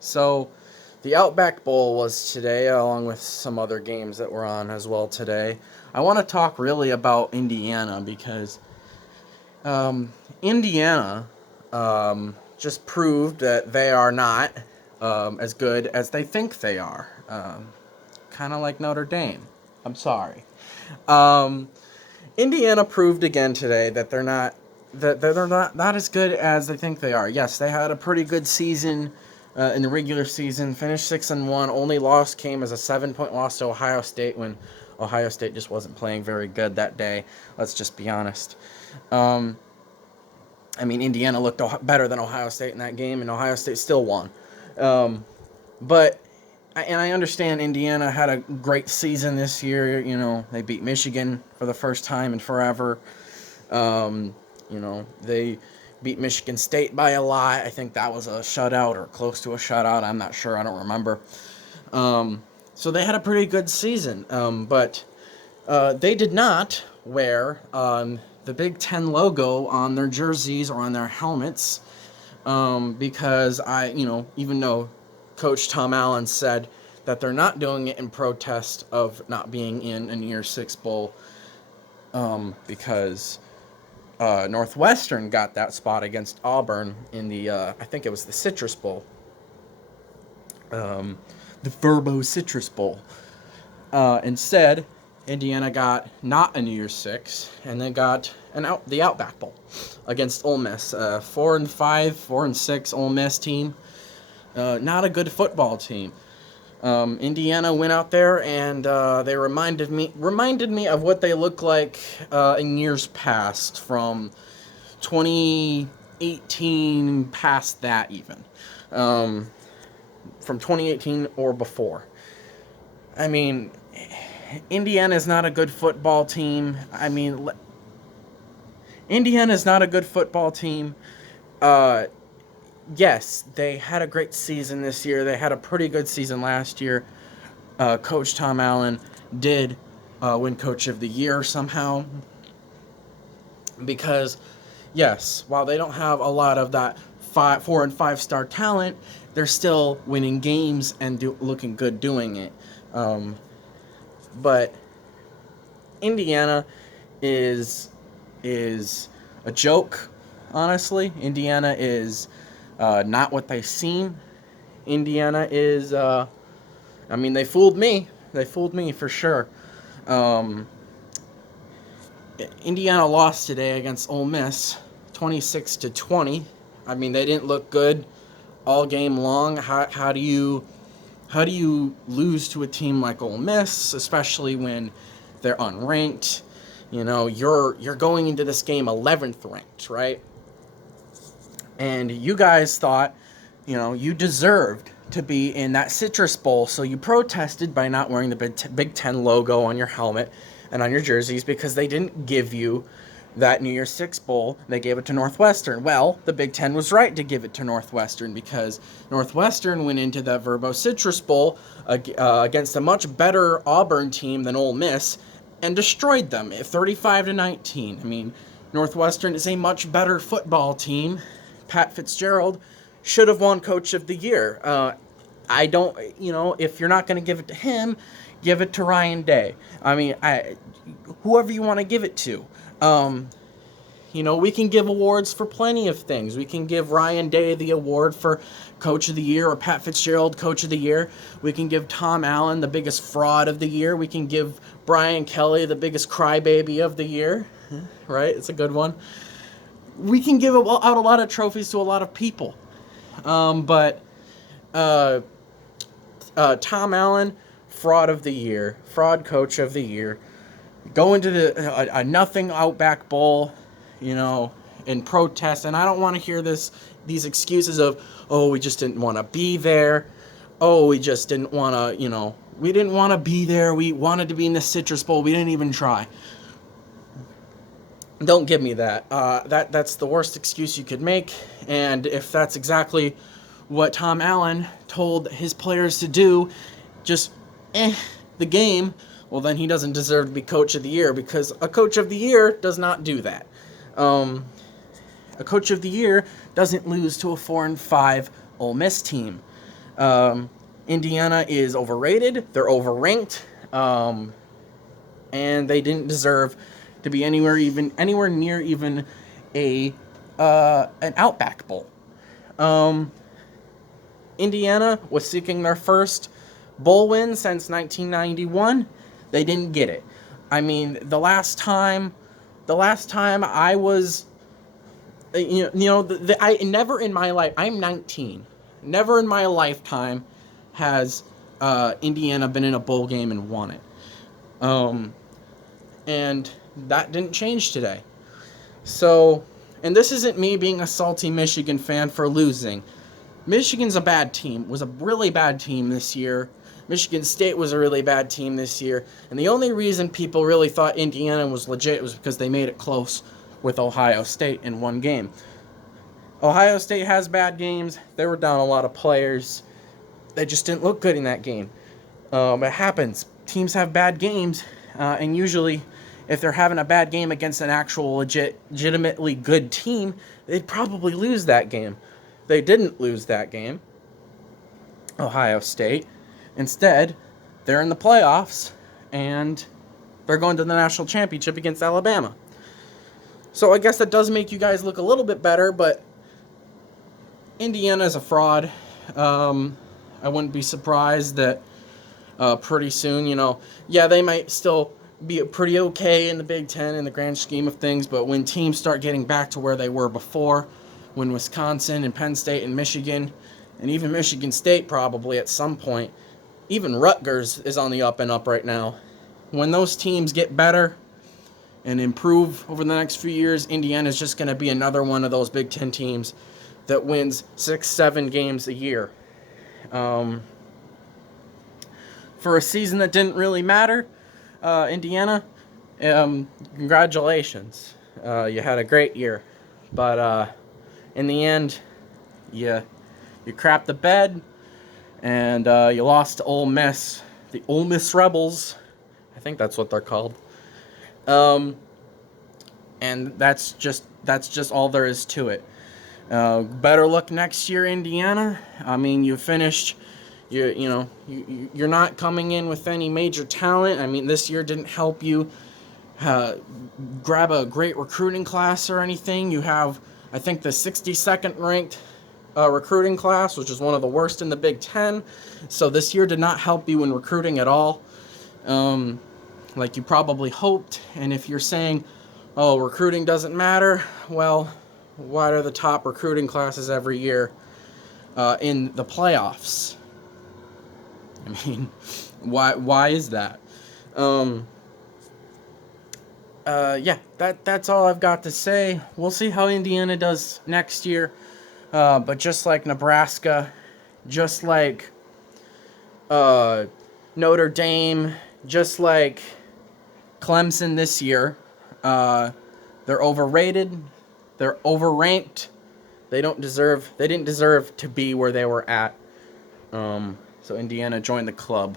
So, the Outback Bowl was today, along with some other games that were on as well today. I want to talk really about Indiana because Indiana just proved that they are not as good as they think they are. Kind of like Notre Dame. I'm sorry. Um, Indiana proved again today that they're not as good as they think they are. Yes, they had a pretty good season in the regular season. Finished 6-1. Only loss came as a 7-point loss to Ohio State when Ohio State just wasn't playing very good that day. Let's just be honest. Um, Indiana looked better than Ohio State in that game, and Ohio State still won. Um, but I understand Indiana had a great season this year. They beat Michigan for the first time in forever. They beat Michigan State by a lot. I think that was a shutout or close to a shutout. I'm not sure. I don't remember. So they had a pretty good season. But they did not wear the Big Ten logo on their jerseys or on their helmets because even though Coach Tom Allen said that they're not doing it in protest of not being in a New Year's Six Bowl because Northwestern got that spot against Auburn in the, I think it was the Citrus Bowl. The Verbo Citrus Bowl. Instead, Indiana got not a New Year's Six, and they got the Outback Bowl against Ole Miss. 4-5, 4-6 Ole Miss team. Not a good football team. Indiana went out there and they reminded me of what they looked like in years past, from 2018 past that even, from 2018 or before. Indiana is not a good football team. Indiana is not a good football team. Yes, they had a great season this year. They had a pretty good season last year. Coach Tom Allen did win Coach of the Year somehow. Because, yes, while they don't have a lot of that 4 and 5 star talent, they're still winning games and looking good doing it. But Indiana is a joke, honestly. Indiana is not what they seem. Indiana is, they fooled me. They fooled me for sure. Indiana lost today against Ole Miss, 26-20. They didn't look good all game long. How do you lose to a team like Ole Miss, especially when they're unranked? You're going into this game 11th ranked, right? And you guys thought, you deserved to be in that Citrus Bowl, so you protested by not wearing the Big Ten logo on your helmet and on your jerseys because they didn't give you that New Year's Six Bowl. They gave it to Northwestern. Well, the Big Ten was right to give it to Northwestern because Northwestern went into that Verbo Citrus Bowl against a much better Auburn team than Ole Miss and destroyed them at 35-19. Northwestern is a much better football team. Pat Fitzgerald should have won Coach of the Year. If you're not going to give it to him, give it to Ryan Day. Whoever you want to give it to. We can give awards for plenty of things. We can give Ryan Day the award for Coach of the Year, or Pat Fitzgerald Coach of the Year. We can give Tom Allen the biggest fraud of the year. We can give Brian Kelly the biggest crybaby of the year. Right? It's a good one. We can give out a lot of trophies to a lot of people. But Tom Allen, fraud of the year, fraud coach of the year, go into a nothing Outback Bowl, in protest. And I don't want to hear these excuses of, oh, we just didn't want to be there. Oh, we just didn't want to, we didn't want to be there. We wanted to be in the Citrus Bowl. We didn't even try. Don't give me that. That's the worst excuse you could make. And if that's exactly what Tom Allen told his players to do, just the game, well, then he doesn't deserve to be Coach of the Year, because a Coach of the Year does not do that. A Coach of the Year doesn't lose to a 4-5 Ole Miss team. Indiana is overrated. They're overranked, and they didn't deserve to be anywhere near even a an Outback Bowl. Indiana was seeking their first bowl win since 1991. They didn't get it. I mean, the last time I was, I never in my life. I'm 19. Never in my lifetime has Indiana been in a bowl game and won it. And that didn't change today. So, and this isn't me being a salty Michigan fan for losing. Michigan's a bad team, was a really bad team this year. Michigan State was a really bad team this year. And the only reason people really thought Indiana was legit was because they made it close with Ohio State in one game. Ohio State has bad games. They were down a lot of players. They just didn't look good in that game. It happens. Teams have bad games, and usually if they're having a bad game against an actual legitimately good team, they'd probably lose that game. They didn't lose that game, Ohio State. Instead, they're in the playoffs, and they're going to the national championship against Alabama. So I guess that does make you guys look a little bit better, but Indiana is a fraud. I wouldn't be surprised that pretty soon, they might still be pretty okay in the Big Ten in the grand scheme of things, but when teams start getting back to where they were before, when Wisconsin and Penn State and Michigan, and even Michigan State probably at some point, even Rutgers is on the up and up right now. When those teams get better and improve over the next few years, Indiana is just going to be another one of those Big Ten teams that wins 6-7 games a year. For a season that didn't really matter, Indiana, congratulations. You had a great year. But in the end, you crapped the bed, and you lost to Ole Miss. The Ole Miss Rebels. I think that's what they're called. And that's just all there is to it. Better luck next year, Indiana. I mean, you finished. You're not coming in with any major talent. I mean, this year didn't help you grab a great recruiting class or anything. You have, I think, the 62nd ranked recruiting class, which is one of the worst in the Big Ten. So this year did not help you in recruiting at all, like you probably hoped. And if you're saying, oh, recruiting doesn't matter, well, what are the top recruiting classes every year in the playoffs? I mean, why is that? That's all I've got to say. We'll see how Indiana does next year. But just like Nebraska, just like Notre Dame, just like Clemson this year, they're overrated. They're overranked. They didn't deserve to be where they were at. So Indiana joined the club.